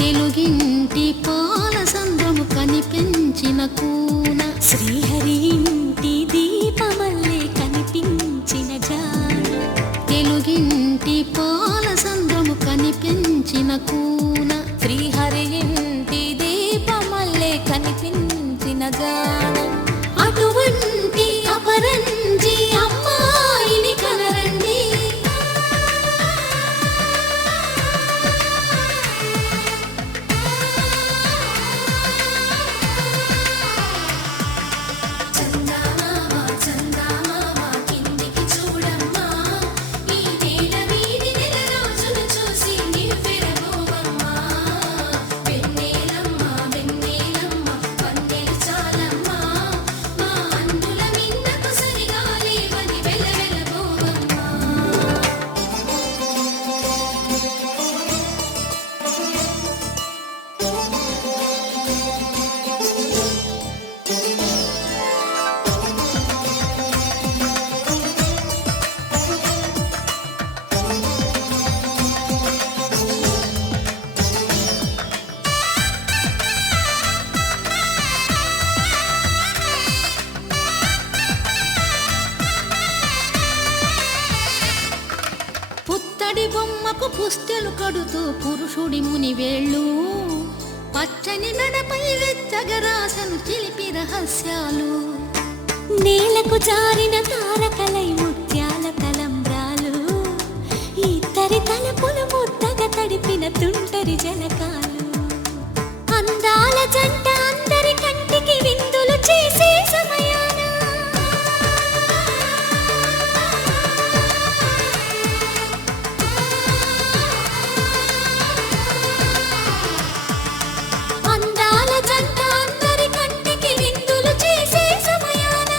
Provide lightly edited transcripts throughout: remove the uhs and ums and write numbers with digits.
తెలుగింటి పాల సంద్రము కనిపించిన కూన శ్రీహరి ఇంటి దీపమల్లే కనిపించిన జాన తెలుగింటి పాల సంద్రము కనిపించిన కూన శ్రీహరి ఇంటి దీపమల్లే కనిపించిన జాన అటువంటి అపరంజి అమ్మాయిని కనరండి పుత్తడి బొమ్మకు పుస్తెలు కడుతూ పురుషుడి ముని వేళ్ళు పచ్చని నడపై వెచ్చగరాసను చిలిపి రహస్యాలు నేలకు జారిన తారకలై ముత్యాల తలంబ్రాలు ఇద్దరి తలపులు ముద్దగా తడిపిన తుంటరి జలకాలు అందాల జంట అందరి కంటికి విందులు చేసే సమయాన అందాల జంట అందరి కంటికి విందులు చేసే సమయాన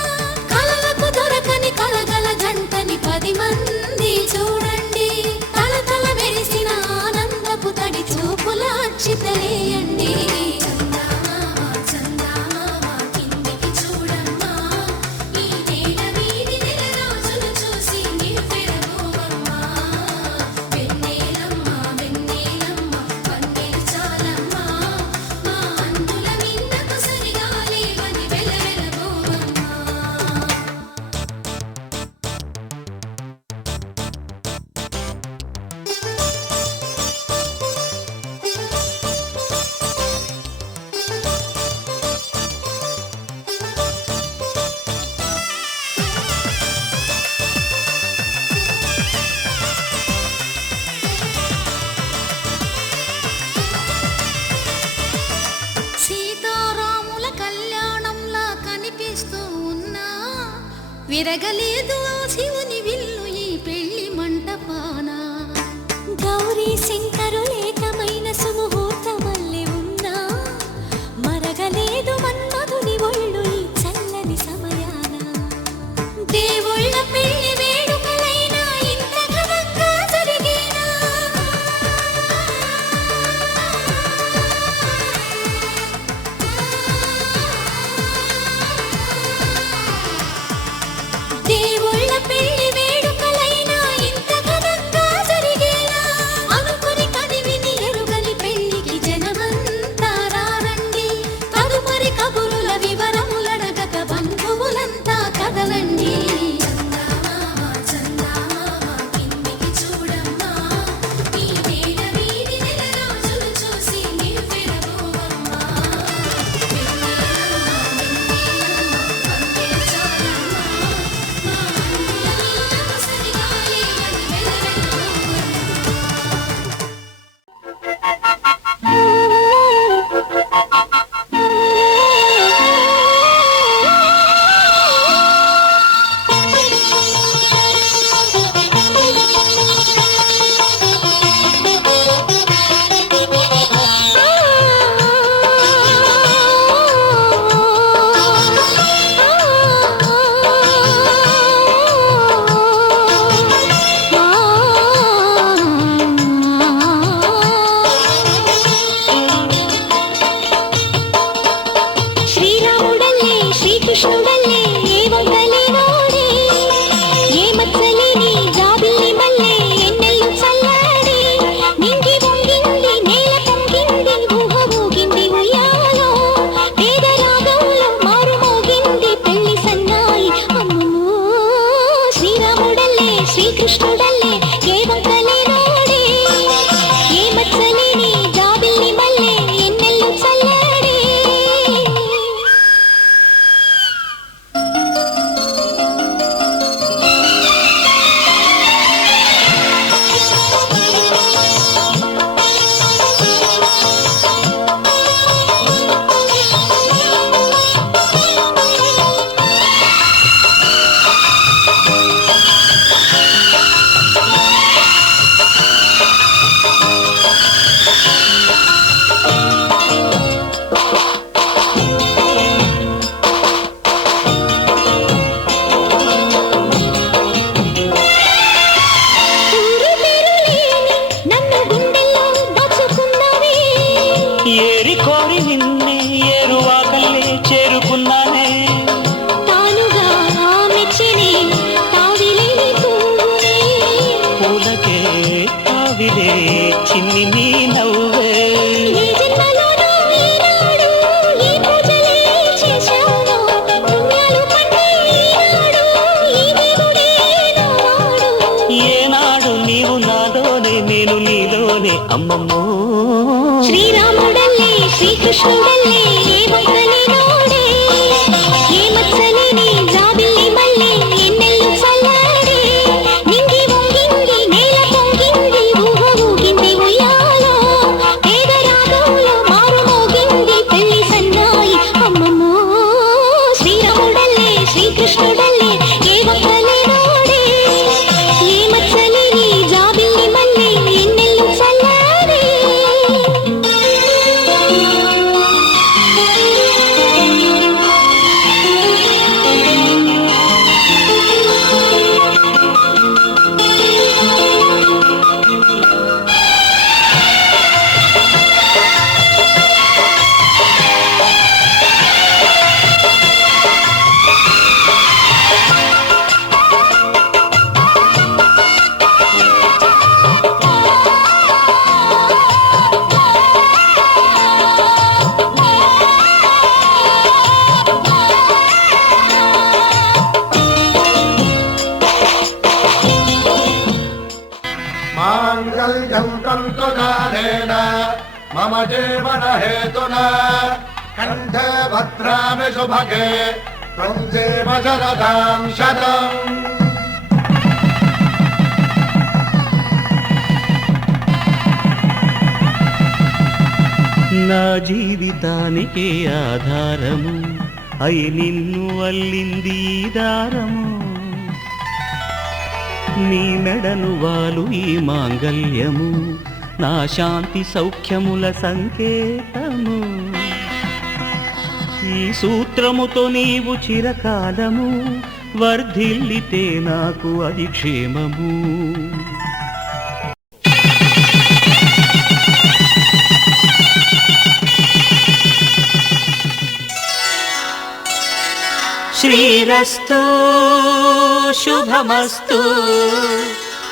కలలకు దొరకని కలగల జంటని 10 మంది చూడండి తలతల మెరిసిన ఆనందపు తడి చూపుల అక్షితలేయండి సీతారాముల కళ్యాణంలా కనిపిస్తూ ఉన్నా విరగలేదు ఆ శివుని విల్లు ఈ పెళ్లి మంటపాన గౌరీ శంకరులేకమైన సుముహూర్తమల్లె ఉన్నా మరగలేదు మన్మధుని ఒళ్ళు ఈ చల్లని సమయాన దేవుళ్ళ పెళ్లి వేడుకలైనా ఇంత ఘనంగా జరిగేనా దేవుళ్ళ శ్రీకృష్ణుడల్లే ఏ వంకలేనోడే ఏ మచ్చలేని జాబిల్లి మల్లె ఎన్నెల్లు చల్లాడే ఏరి కోరి నిన్నే ఏరువాకల్లే చేరుకున్నానే తానుగా మెచ్చిని తావిలేని పువ్వునే పూలకే తావిలే చిన్ని నీ నవ్వే ఈ జన్మలోనూ ఈనాడు ఈ పూజలే చేశాను పుణ్యాలు పండే ఈనాడు ఈ దేవుడే నావాడు ఏనాడు నీవు నాలోనే నేను నీలోనే అమ్మమ్మో శ్రీరాముడల్లే శ్రీకృష్ణుడల్లే ఏ వంకలేనోడే ఏ మచ్చలేని జాబిల్లి మల్లె ఎన్నెల్లు చల్లాడే నింగి వంగింది నేల పొంగింది ఊహ ఊగింది ఉయ్యాలో పేద రాగంలో మారు మోగింది పెళ్లి సన్నాయి అమ్మమ్మో శ్రీరాముడల్లే శ్రీకృష్ణుడల్లే ఏ వంకలేనోడే ఏ మచ్చలేని జాబిల్లి మల్లె ఎన్నెల్లు చల్లాడే माङ्गल्यं तन्तुकालेन मम जीवन हेतुना कण्ठे भद्रामि सुभगे त्वं जीव शरदां शतम् నా జీవితానికి ఆధారము అయి నిన్ను అల్లింది ఈ దారము నీ మెడను వాలు ఈ మాంగల్యము నా శాంతి సౌఖ్యముల సంకేతము ఈ సూత్రముతో నీవు చిరకాలము వర్ధిల్లితే నాకు అది క్షేమము శ్రీరస్తు శుభమస్తు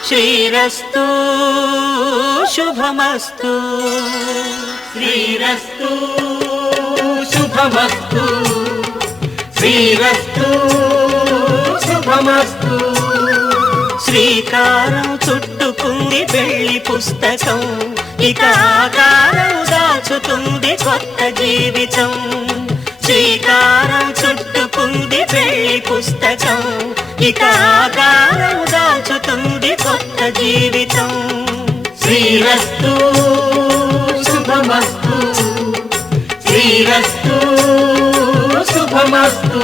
శ్రీరస్తు శుభమస్తు శ్రీరస్తు శుభమస్తు శ్రీరస్తు శుభమస్తు శ్రీకారం చుట్టుకుంది పెళ్లి పుస్తకం ఇక ఆకారం దాచుతుంది కొత్త జీవితం శ్రీకారం చుట్టుకుంది పెళ్లి పుస్తకం ఇక ఆకారం దాచుతుంది కొత్త జీవితం శ్రీరస్తు శుభమస్తు శ్రీరస్తు శుభమస్తు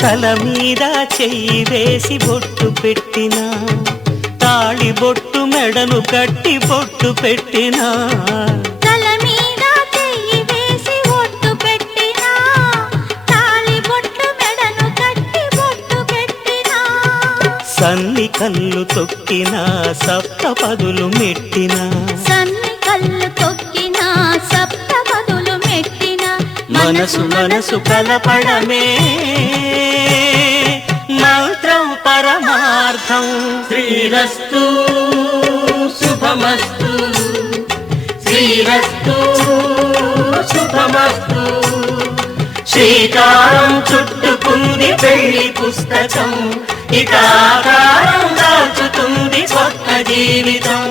తల మీద చెయ్యి వేసి బొట్టు పెట్టినా తాళి బొట్టు మెడను కట్టి బొట్టు పెట్టినా తల మీద చెయ్యి వేసి బొట్టు పెట్టినా తాళి బొట్టు మెడను కట్టి బొట్టు పెట్టినా సన్ని కళ్ళు తొక్కిన సప్తపదులు మెట్టిన సన్ని కళ్ళు తొక్కిన సప్తపదులు మెట్టిన మనసు మనసు కలపడమే మంత్రం పరమార్థం. శ్రీరస్తు శుభమస్తు శ్రీరస్తు శుభమస్తు. శ్రీకారం చుట్టుకుంది పెళ్లి పుస్తకం, ఇక ఆకారం దాచుతుంది కొత్త జీవితం.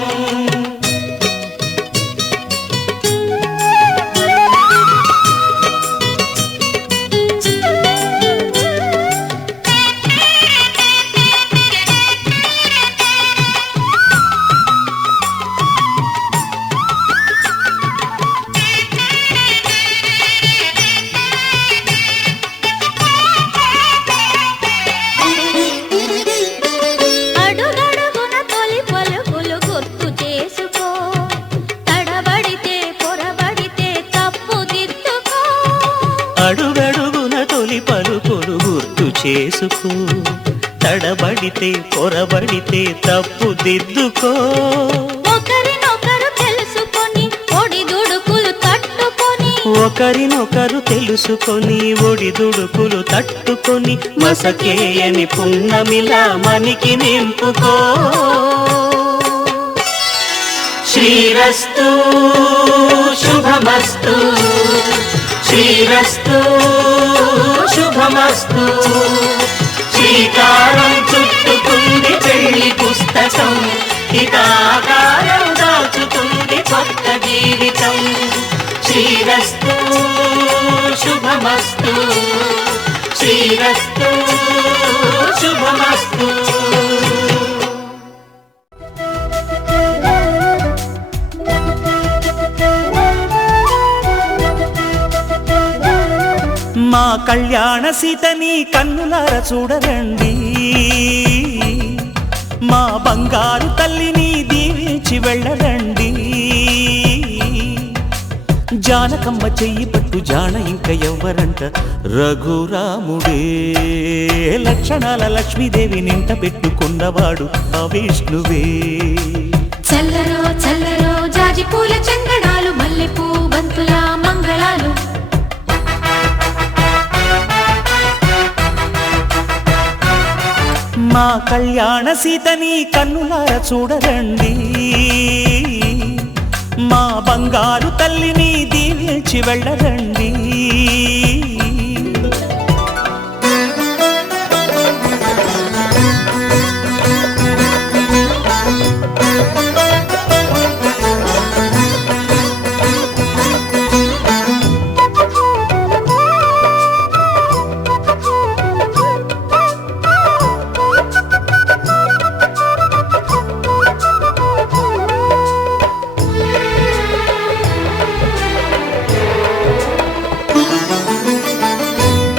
అడుగడుగున తొలి పలుకులు గుర్తు చేసుకో, తడబడితే పొరబడితే తప్పు దిద్దుకో. అడుగడుగున తొలి పలుకులు గుర్తు చేసుకో, తడబడితే పొరబడితే తప్పు దిద్దుకో. ఒకరినొకరు తెలుసుకొని ఒడిదుడుకులు తట్టుకొని, ఒకరినొకరు తెలుసుకొని ఒడిదుడుకులు తట్టుకొని మసకేయని పున్నమిలా మనికి నింపుకో. శ్రీరస్తు శుభమస్తు శ్రీరస్తు శుభమస్తు. శ్రీకారం చుట్టుకుంది పెళ్లి పుస్తకం, ఇక ఆకారం దాచుతుంది కొత్త జీవితం. శ్రీరస్తు శుభమస్తు శ్రీరస్తు శుభమస్తు. మా కళ్యాణ సీతని కన్నులార చూడరండి, మా బంగారు తల్లిని దీవించి వెళ్ళరండి. జానకమ్మ చెయ్యి పట్టు జాన ఇంక ఎవ్వరంట, రఘురాముడే లక్షణాల లక్ష్మీదేవి నింట పెట్టుకున్నవాడు ఆ విష్ణువే. చల్లరో చల్లరో జాజి పూల చందనాలు, మల్లెపూ బంతుల మంగళాలు. మా కళ్యాణ సీతని కన్నులార చూడరండి, మా బంగారు తల్లిని దీవించి వెళ్ళరండి.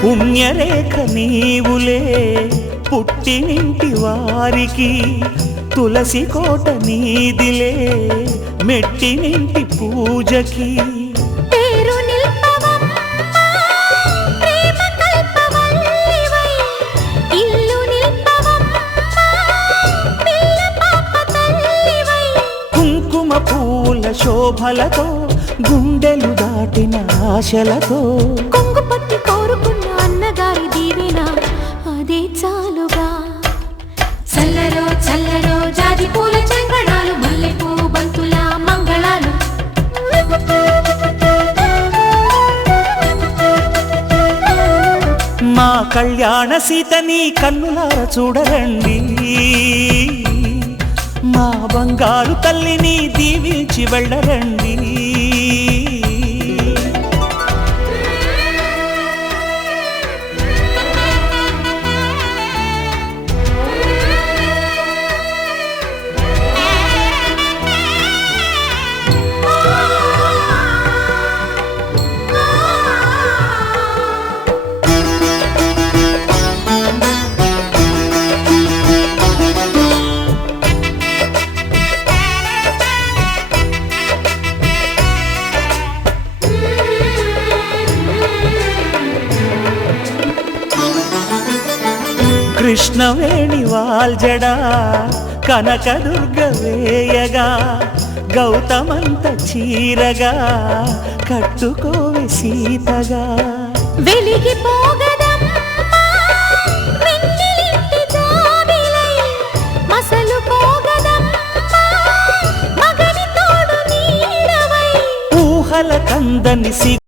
పుణ్యరేఖ నీవులే పుట్టినింటి వారికి, తులసి కోట నీదిలే మెట్టినింటి పూజకి. పేరు నిల్పవమ్మా ప్రేమ కల్పవల్లివై, ఇల్లు నిల్పవమ్మా పిల్ల పాప తల్లివై. కుంకుమ పూల శోభలతో గుండెలు దాటిన ఆశలతో, కొంగు పట్టి కోరుకున్న అన్నగారి దీవెన అదే చాలుగా. చల్లరో చల్లరో జాజి పూల చందనాలు, మల్లెపూ బంతుల మంగళాలు. మా కళ్యాణ సీతని కన్నులార చూడరండి, మా బంగారు తల్లిని దీవించి వెళ్ళరండి. కృష్ణవేణి వాల్జడా కనకదుర్గ వేయగా గౌతమంత చీరగా కట్టుకోవే సీతగా వెలిగిపోగదమ్మా వెన్నెలింటి జాబిలై మసలు పోగదమ్మా మగని తోడు నీడవై ఊహల కందని